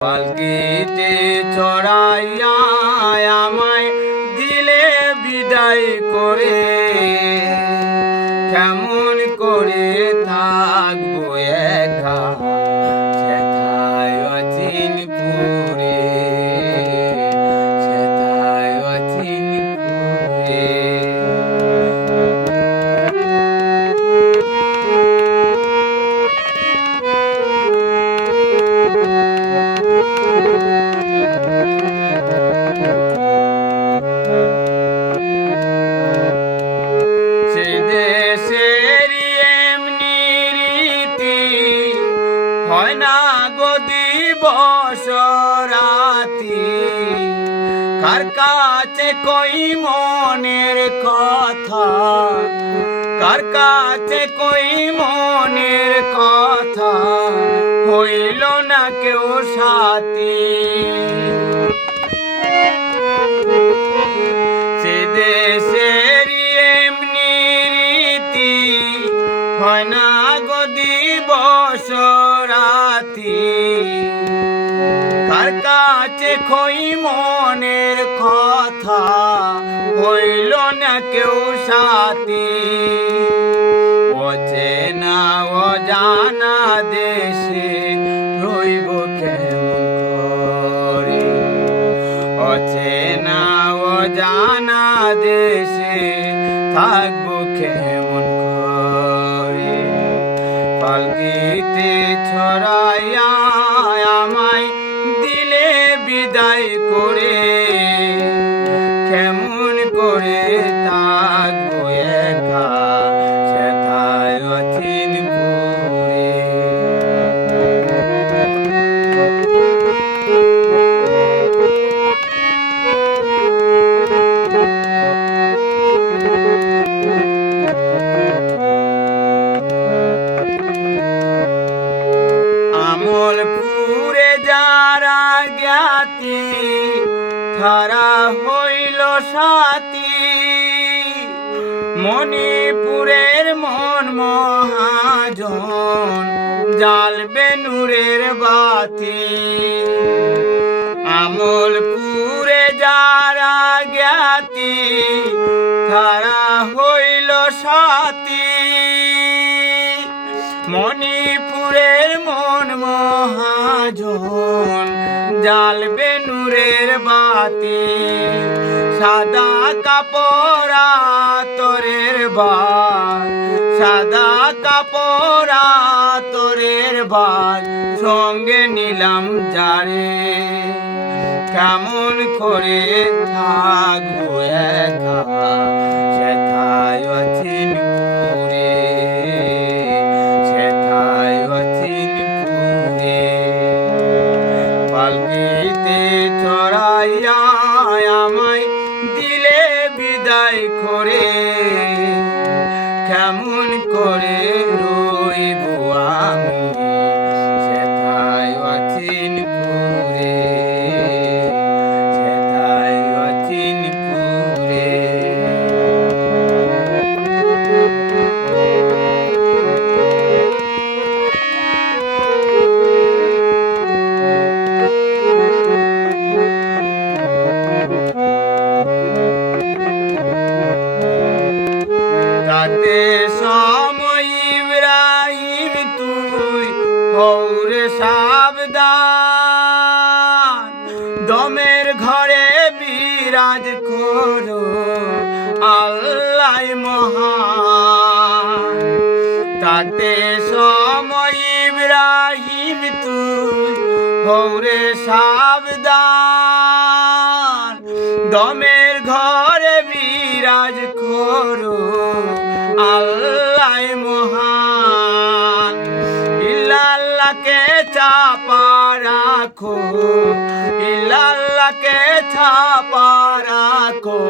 পালকিতে চড়াইয়া আমায় দিলে বিদায় করে, কেমন করে থাকবো একা সেথায় অচিনপুরে, সেথায় অচিনপুরে। হয় না গো দিবস রাতি, কার কাছে কই মনের কথা, কার কাছে কই মনের কথা, হইল না কেউ সাথী। সে দেশের এমনি রীতি, হয় না গো দিবস রাতি, কার কাছে কই মনের কথা, হইল না কেউ সাথী। অচেনা অজানা দেশে রইব কেমন করে, অচেনা অজানা দেশে থাকবো কেমন করে। পালকিতে ছড়াইয়া আমায় দিলে বিদায় করে, কেমন করে থাকবো একা সেথায় অচিনপুরে। আমলপুরে যারা জ্ঞাতি, তারা হইল সাথী, মণিপুরের মন মহাজন জ্বালবে নূরের বাতি। আমলপুরে যারা জ্ঞাতি, তারা হইল সাথী, মণিপুরের মন মহাজন জ্বালবে নূরের বাতি। সাদা কাপড়া তোরের বাল, সাদা কাপড়া তোরের বাল, সঙ্গে নিলাম যারে, কেমন করে থাকবো একা সেথায় অচিনপুরে, সেথায় অচিনপুরে। পালকিতে চড়াইয়া আমায় দিলে বিদায় করে, কেমন করে রইব আমি সেথায় অচিনপুরে, সেথায় অচিনপুরে। তাতে সময় ইব্রাহিম তুই হৌরে সাবধান, দমের ঘরে বিরাজ করো আল্লাহ মহান। তাতে সময় ইব্রাহিম তুই হৌরে সাবধান, দমের ঘরে বিরাজ করো আল্লাহ মহান। ইল্লাল্লাহকে চাপা রাখো, ইল্লাল্লাহকে চাপা রাখো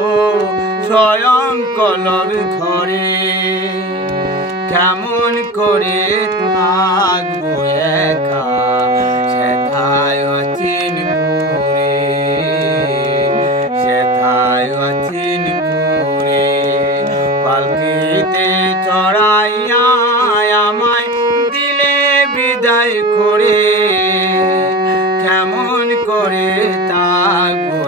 স্বয়ং কলর ঘরে, কেমন করে থাকবো একা সেথায় অচিনপুরে, সেথায় অচিনপুরে। পালকিতে চড়াইয়া আমায় দিলে বিদায় করে, কেমন করে থাকবো